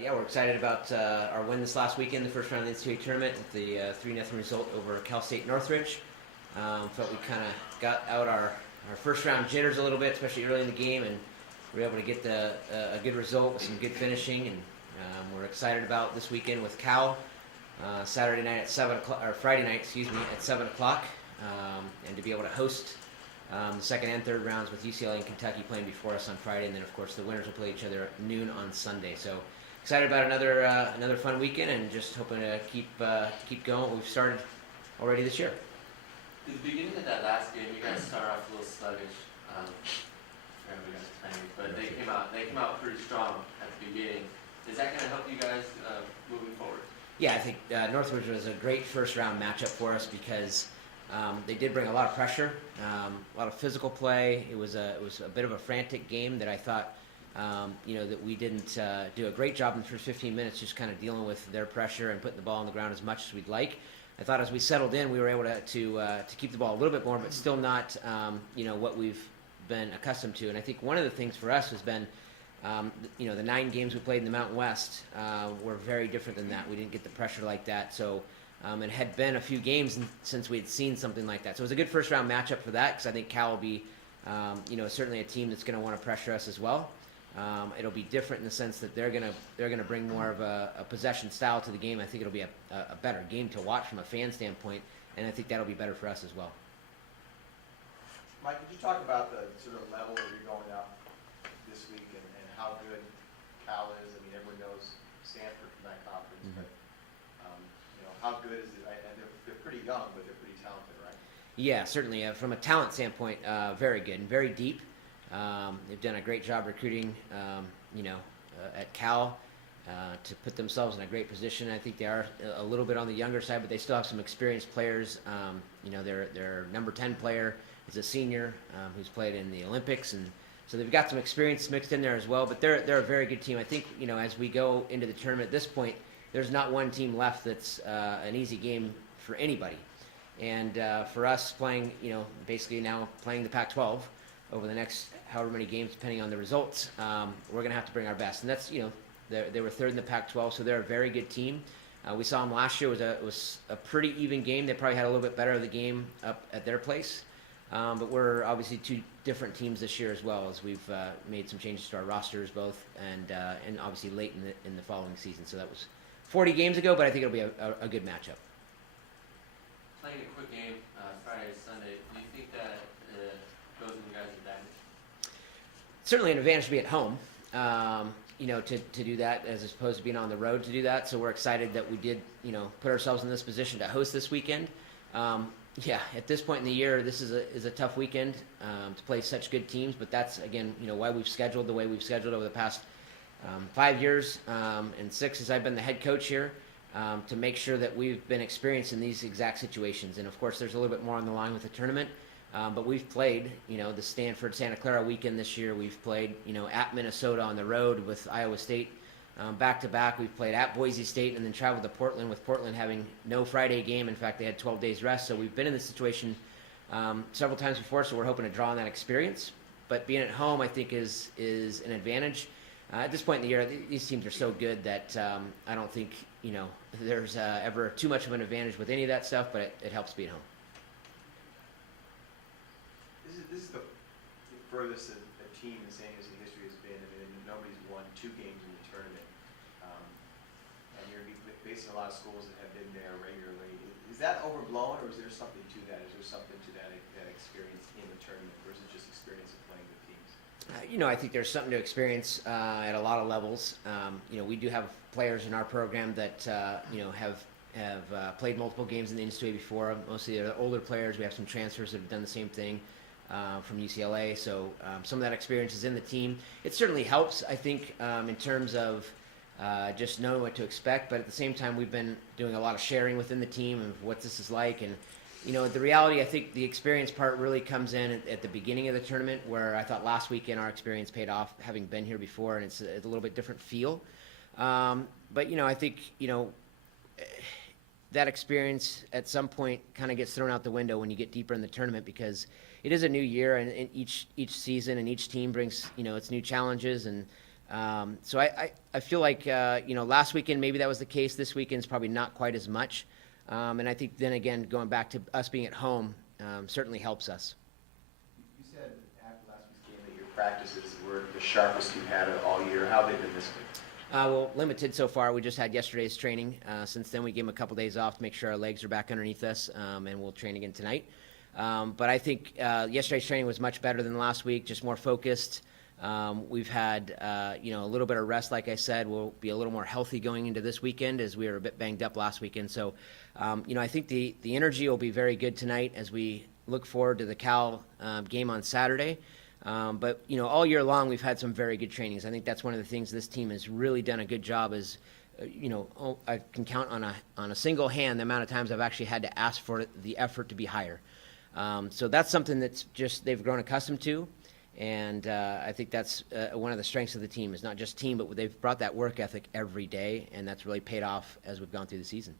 Yeah, we're excited about our win this last weekend, the first round of the NCAA tournament, with the 3-0 result over Cal State Northridge. Felt we kind of got out our first round jitters a little bit, especially early in the game, and we were able to get a good result with some good finishing. And we're excited about this weekend with Cal, Saturday night at 7 o'clock, or Friday night, excuse me, at 7 o'clock, and to be able to host the second and third rounds with UCLA and Kentucky playing before us on Friday, and then of course the winners will play each other at noon on Sunday. So excited about another fun weekend, and just hoping to keep going what we've started already this year. At the beginning of that last game, you guys started off a little sluggish. You guys playing, but they came out pretty strong at the beginning. Is that going to help you guys moving forward? Yeah, I think Northridge was a great first round matchup for us because they did bring a lot of pressure, a lot of physical play. It was a bit of a frantic game that I thought that we didn't do a great job in the first 15 minutes, just kind of dealing with their pressure and putting the ball on the ground as much as we'd like. I thought as we settled in, we were able to keep the ball a little bit more, but still not what we've been accustomed to. And I think one of the things for us has been the 9 games we played in the Mountain West were very different than that. We didn't get the pressure like that. So it had been a few games since we had seen something like that. So it was a good first round matchup for that, because I think Cal will be certainly a team that's going to want to pressure us as well. It'll be different in the sense that they're gonna bring more of a possession style to the game. I think it'll be a better game to watch from a fan standpoint, and I think that'll be better for us as well. Mike, could you talk about the sort of level that you're going up this week and how good Cal is? I mean, everyone knows Stanford from that conference, but how good is it? And they're pretty young, but they're pretty talented, right? Yeah, certainly. From a talent standpoint, very good and very deep. They've done a great job recruiting, at Cal to put themselves in a great position. I think they are a little bit on the younger side, but they still have some experienced players. Their number 10 player is a senior who's played in the Olympics, and so they've got some experience mixed in there as well. But they're a very good team. I think as we go into the tournament at this point, there's not one team left that's an easy game for anybody. And for us playing, basically now playing the Pac-12 over the next however many games, depending on the results, we're going to have to bring our best. And that's, they were third in the Pac-12, so they're a very good team. We saw them last year. It was a pretty even game. They probably had a little bit better of the game up at their place. But we're obviously two different teams this year as well, as we've made some changes to our rosters both, and obviously late in the following season. So that was 40 games ago, but I think it'll be a good matchup. Playing a quick game Friday, Sunday, do you think that goes in you guys' advantage? Certainly an advantage to be at home, to do that as opposed to being on the road to do that. So we're excited that we did, put ourselves in this position to host this weekend. At this point in the year, this is a tough weekend to play such good teams, but that's, again, why we've scheduled the way we've scheduled over the past 5 years and 6 as I've been the head coach here, to make sure that we've been experienced in these exact situations. And of course, there's a little bit more on the line with the tournament. But we've played, the Stanford Santa Clara weekend this year. We've played, at Minnesota on the road with Iowa State back to back. We've played at Boise State and then traveled to Portland, with Portland having no Friday game. In fact, they had 12 days rest. So we've been in this situation several times before. So we're hoping to draw on that experience. But being at home, I think, is an advantage. At this point in the year, these teams are so good that I don't think there's ever too much of an advantage with any of that stuff. But it helps be at home. This is the furthest a team in San Jose history has been. I mean, nobody's won 2 games in the tournament. And you're facing a lot of schools that have been there regularly. Is that overblown, or is there something to that? Is there something to that experience in the tournament, or is it just experience of playing with teams? I think there's something to experience at a lot of levels. We do have players in our program that have played multiple games in the NCAA before. Mostly they're older players. We have some transfers that have done the same thing from UCLA. So some of that experience is in the team. It certainly helps, I think, in terms of just knowing what to expect. But at the same time, we've been doing a lot of sharing within the team of what this is like. And the reality, I think the experience part really comes in at the beginning of the tournament, where I thought last weekend our experience paid off, having been here before, and it's a little bit different feel. But I think that experience at some point kind of gets thrown out the window when you get deeper in the tournament, because it is a new year, and each season and each team brings its new challenges, and So I feel like, last weekend, maybe that was the case. This weekend's probably not quite as much. And I think then again, going back to us being at home, certainly helps us. You said after last week's game that your practices were the sharpest you've had all year. How have they been this week? Well, limited so far. We just had yesterday's training. Since then, we gave them a couple days off to make sure our legs are back underneath us, and we'll train again tonight. But I think yesterday's training was much better than last week, just more focused. We've had, a little bit of rest, like I said. We'll be a little more healthy going into this weekend as we were a bit banged up last weekend. So, I think the energy will be very good tonight as we look forward to the Cal game on Saturday. But all year long, we've had some very good trainings. I think that's one of the things this team has really done a good job is, I can count on a single hand the amount of times I've actually had to ask for the effort to be higher. So that's something that's just they've grown accustomed to. And I think that's one of the strengths of the team is not just team, but they've brought that work ethic every day, and that's really paid off as we've gone through the season.